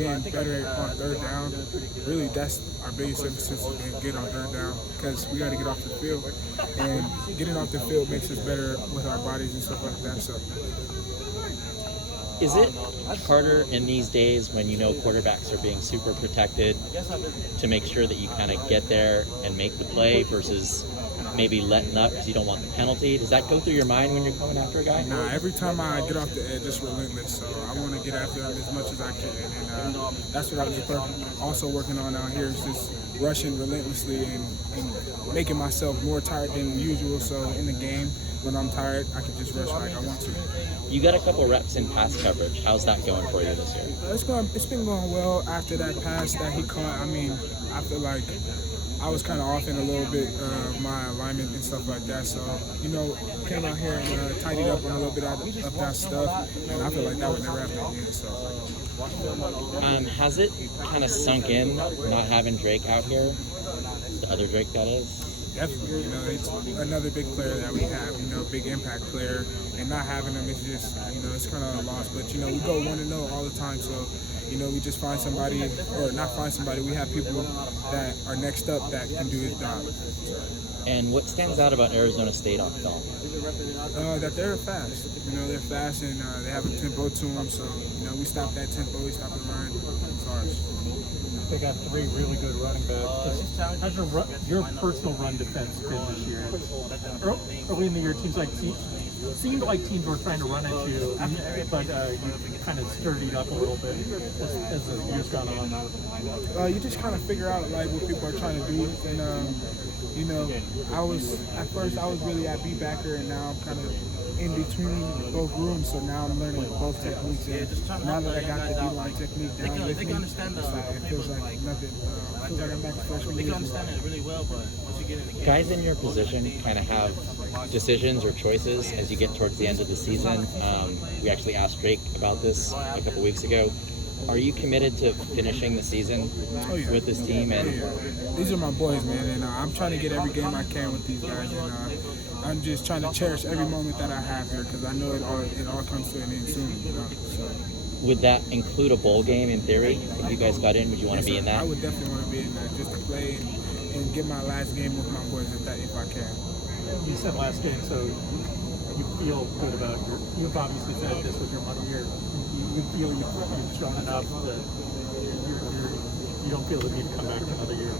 being better on third down. Really, that's our biggest emphasis is being good on third down because we got to get off the field, and getting off the field makes us better with our bodies and stuff like that. So. Is it harder in these days when you know quarterbacks are being super protected to make sure that you kind of get there and make the play versus maybe letting up because you don't want the penalty? Does that go through your mind when you're coming after a guy? Nah, every time I get off the edge, it's relentless. So I want to get after him as much as I can. And that's what I was also working on out here is just rushing relentlessly and making myself more tired than usual. So in the game, when I'm tired, I can just rush like I want to. You got a couple reps in pass coverage. How's that going for you this year? It's been going well after that pass that he caught. I mean, I feel like I was kind of off in a little bit of my alignment and stuff like that. So, came out here and tidied up on a little bit of that stuff. And I feel like that would never happen again. So. Has it kind of sunk in not having Drake out here? The other Drake, that is? Definitely, it's another big player that we have, big impact player, and not having him is just, it's kind of a loss. But, we go 1-0 all the time, so, we just find somebody, or not find somebody, we have people that are next up that can do his job. And what stands out about Arizona State on film? That they're fast. They're fast and they have a tempo to them, so, we stop that tempo, we stop the run. It's ours. They got 3 really good running backs. How's your personal run defense been this year? Early in the year, seemed like teams were trying to run at you, but you kind of sturdied up a little bit as the years gone on. You just kind of figure out what people are trying to do, and I was really at B-backer, and now I'm kind of in between both rooms, so now I'm learning both techniques, and now that I got the D-line technique down with me, it feels like nothing. I feel like I'm back to freshman year. They can understand it really well, but once you get in the game, guys in your position kind of have decisions or choices as you get towards the end of the season. We actually asked Drake about this a couple weeks ago. Are you committed to finishing the season with this team? And these are my boys, man, and I'm trying to get every game I can with these guys, and I'm just trying to cherish every moment that I have here because I know it all comes to an end soon. So. Would that include a bowl game in theory? If you guys got in, would you want to be in that? I would definitely want to be in that just to play and get my last game with my boys if I can. You said last game, so you feel good about you've obviously said this with your mother here. You feel you've shown enough that you don't feel the need to come back another year?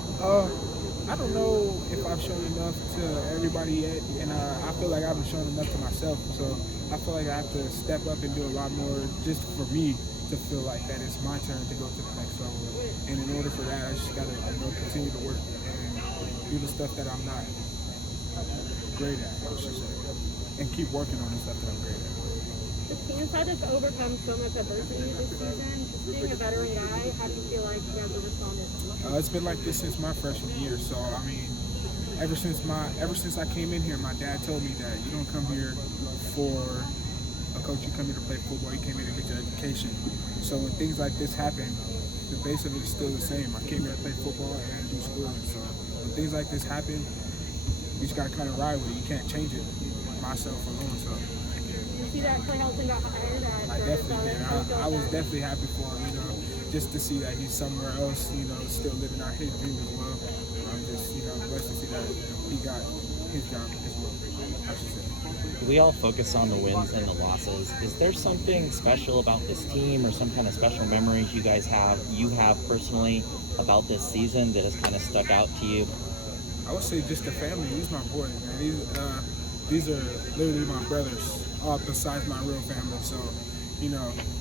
I don't know if I've shown enough to everybody yet, and I feel like I haven't shown enough to myself. So I feel like I have to step up and do a lot more just for me to feel like that it's my turn to go to the next level. And in order for that, I just got to continue to work and do the stuff that I'm not great at, I should say, and keep working on the stuff that I'm great at. The team's had to overcome so much adversity this season. Being a veteran guy, how do you feel like you guys have responded? It's been like this since my freshman year. So I mean, ever since I came in here, my dad told me that you don't come here for a coach. You come here to play football. You came here to get your education. So when things like this happen, the base of it is still the same. I came here to play football and do schooling. So when things like this happen, you just gotta kind of ride with it. You can't change it myself alone. So. You see that Clay Helton got hired at? I definitely did. I was definitely happy for him, just to see that he's somewhere else, still living out his dream as well. I'm just, blessed to see that he got his job as well, I should say. We all focus on the wins and the losses. Is there something special about this team or some kind of special memories you have personally about this season that has kind of stuck out to you? I would say just the family. These are my boys, man. These are literally my brothers, all besides my real family. So,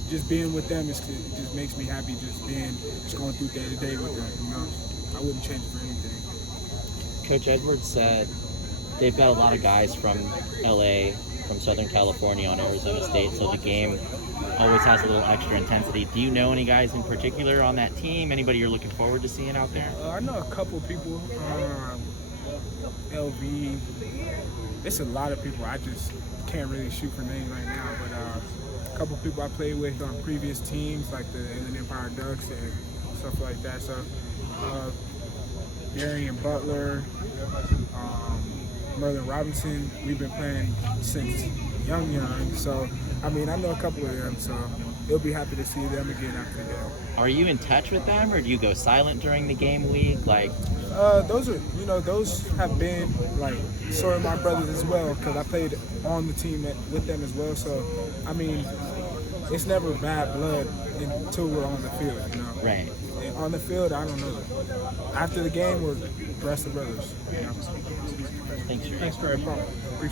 just being with them it just makes me happy. Just going through day to day with them. I wouldn't change it for anything. Coach Edwards said they've got a lot of guys from LA, from Southern California on Arizona State, so the game always has a little extra intensity. Do you know any guys in particular on that team? Anybody you're looking forward to seeing out there? I know a couple people. LV. It's a lot of people. I just can't really shoot for names right now, but a couple people I played with on previous teams, like the Inland Empire Ducks and stuff like that. So, Darian Butler, Merlin Robinson, we've been playing since young. So, I mean, I know a couple of them. So, they'll be happy to see them again after the game. Are you in touch with them, or do you go silent during the game week? Like, Those are, those have been like sort of my brothers as well, because I played on the team with them as well. So, I mean, it's never bad blood until we're on the field, right? And on the field, I don't know them. After the game, we're best of brothers. Thanks, Thanks for your problem. Appreciate it.